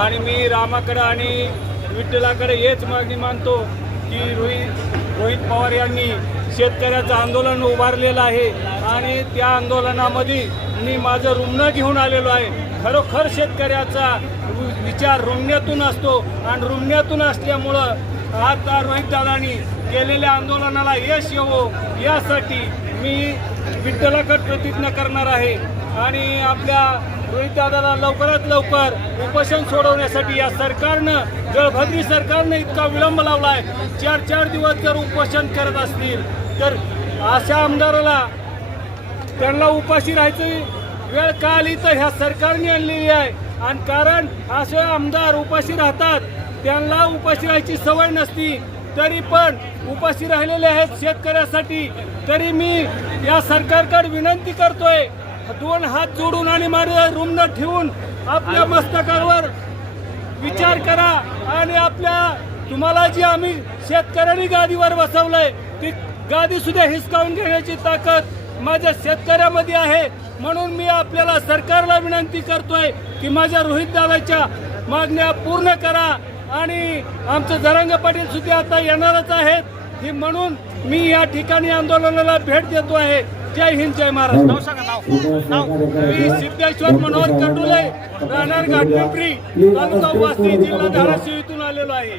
आणि मी रामाकडे आणि विठ्ठलाकडे हेच मागणी मानतो की रोहित पवार यांनी शेतकऱ्याचं आंदोलन उभारलेलं आहे आणि त्या आंदोलनामध्ये मी माझं रुग्ण घेऊन आलेलो आहे। खरोखर शेतकऱ्याचा विचार रुग्णातून असतो आणि रुग्णातून असल्यामुळं आता रोहितदादांनी केलेल्या आंदोलनाला यश येवो यासाठी मी विठ्ठलाकडे प्रतिज्ञा करणार आहे आणि आपल्या रोहितदादाला लवकरात लवकर उपोषण सोडवण्यासाठी या सरकारनं जळभद्री सरकारनं इतका विलंब लावला आहे। 4 दिवस जर उपोषण करत असतील तर अशा आमदाराला त्यांना उपाशी राहायची वेळ का आली तर ह्या सरकारने आणलेली आहे आणि कारण असे आमदार उपाशी राहतात त्यांना उपाशी राहायची सवय नसती तरी पण उपाशी राहिलेले आहेत शेतकऱ्यासाठी। तरी मी या सरकारकडे विनंती करतोय 2 हात जोडून आणि माझे रुग्ण ठेवून आपल्या मस्तकावर विचार करा आणि तुम्हाला जी आम्ही शेतकऱ्यांनी गादीवर बसवलंय ती गादी सुद्धा हिसकावून घेण्याची ताकद माझ्या शेतकऱ्यामध्ये आहे। म्हणून मी आपल्याला सरकारला विनंती करतोय की माझ्या रोहितदादाच्या मागण्या पूर्ण करा आणि आमचे जरांगे पाटील सुद्धा आता येणारच आहेत म्हणून मी या ठिकाणी आंदोलनाला भेट देतो आहे। जय हिंद जय महाराष्ट्र। मी सिद्धेश्वर मनोहर कडुले राहणार घाटपिंपरी तालुका वाशी जिल्हा धाराशिव इथून आलेलो आहे।